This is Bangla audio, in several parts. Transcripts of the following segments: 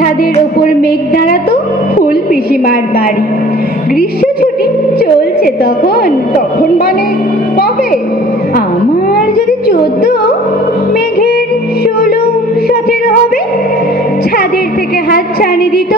ছাদের ওপর মেঘ দাঁড়াতো ফুল পিসিমার বাড়ি। গ্রীষ্ম ছুটি চলছে তখন। তখন মানে কবে? আমার যদি চোদ্দ, মেঘের ষোলো, সতেরো হবে। ছাদের থেকে হাত ছানি দিত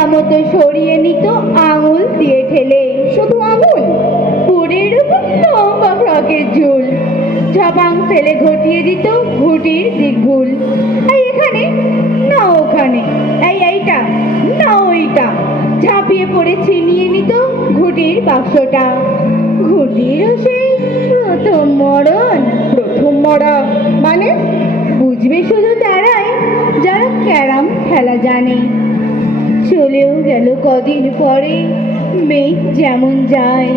জায়গা মতো সরিয়ে নিত, আঙুল দিয়ে ঠেলে। শুধু আঙুল, পুরের উপর লম্বা ফ্রকের ঝুল। ঝপাং ফেলে ঘটিয়ে দিত ঘুটির দিক ভুল এই এখানে না ওখানে, এই এইটা না ওইটা ঝাঁপিয়ে পড়ে ছিনিয়ে নিত ঘুটির বাক্সটা। ঘুটিরও সেই প্রথম মরণ, প্রথম মরা। মানে বুঝবে শুধু তারাই যারা ক্যারাম খেলা জানে। চলেও গেল কদিন পরে। মেঘ যেমন যায়,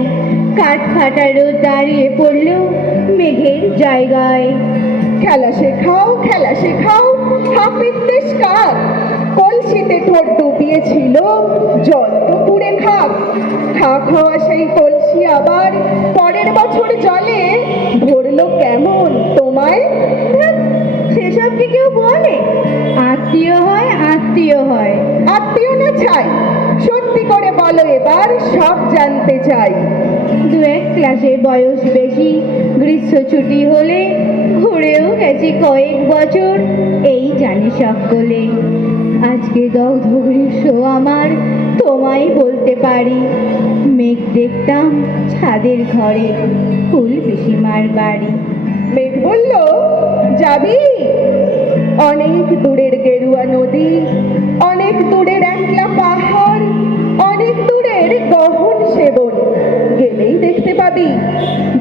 কাঠ ফাটা রোদ দাঁড়িয়ে পড়ল মেঘের জায়গায়। খেলা শেখাও খেলা শেখাও, হাফিজ দেশ কাক কলসিতে ঠোঁট ডুবিয়েছিল জল তো পুড়ে খাক। খাক হওয়া সেই কলসি আবার, পরের বছর জলে চাই। সত্যি করে বলো এবার সব জানতে চাই। দু এক ক্লাসে বয়স বেশি গ্রীষ্ম ছুটি হলে ঘুরেও গেছি কয়েক বছর এই জানি সকলে। আজকে দগ্ধ গ্রীষ্ম আমার তোমায় বলতে পারি। মেঘ দেখতাম ছাদের ঘরে ফুল পিসিমার বাড়ি। মেঘ বলল যাবি? অনেক দূরের গেরুয়া নদী অনেক দূরের একলা পাহাড়, অনেক দূরের গহন সেবন। গেলেই দেখতে পাবি।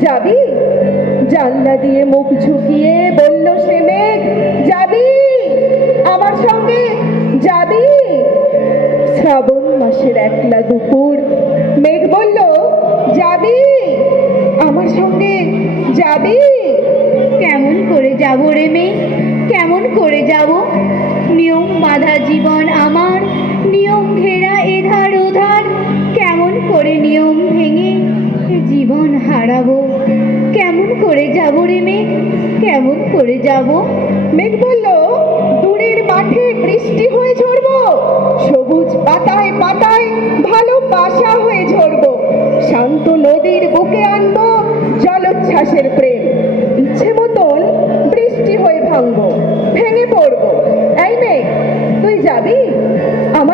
যাবি? জানলা দিয়ে মুখ ঝুঁকিয়ে বলল সে মেঘ, যাবি? আমার সঙ্গে যাবি? শ্রাবণ মাসের একলা দুপুর। মেঘ বলল, যাবি? আমার সঙ্গে যাবি? কেমন করে যাব রে মেয়ে কেমন করে যাব? নিয়ম বাঁধা জীবন আমার। নিয়ম ঘেরা এধার ওধার কেমন করে নিয়ম ভেঙে জীবন হারাবো? কেমন করে যাব রে মেয়ে কেমন করে যাব? মেঘ বলল, দূরের মাঠে বৃষ্টি হয়ে ঝরবো, সবুজ পাতায় পাতায় ভালোবাসা হয়ে ঝরবো, শান্ত নদীর বুকে আনব জলোচ্ছ্বাসের প্রেম। ইচ্ছে মতন বৃষ্টি হয়ে ভাঙবো।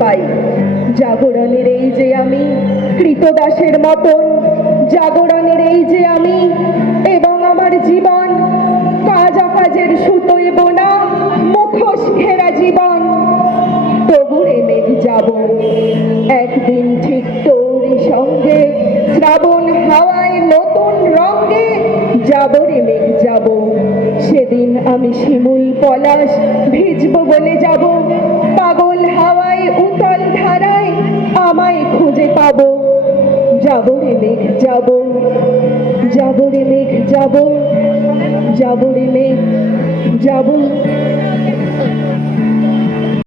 পাই। জাগরণের এই যে আমি কৃতদাসের মতন জাগরণের এই যে আমি, এবং আমার জীবন কাজ কাজের সুতোয় বোনা মুখোশ ঘেরা জীবন তবুরে মেঘ যাব। একদিন ঠিক তোরই সঙ্গে, শ্রাবণ হাওয়ায় নতুন রঙে যাব রে মেঘ যাব। সেদিন আমি শিমুল পলাশ ভিজব বলে যাব। খুঁজে পাবো। যাব রে মেঘ যাব। যাব রে মেঘ যাব। যাব রে মেঘ যাব।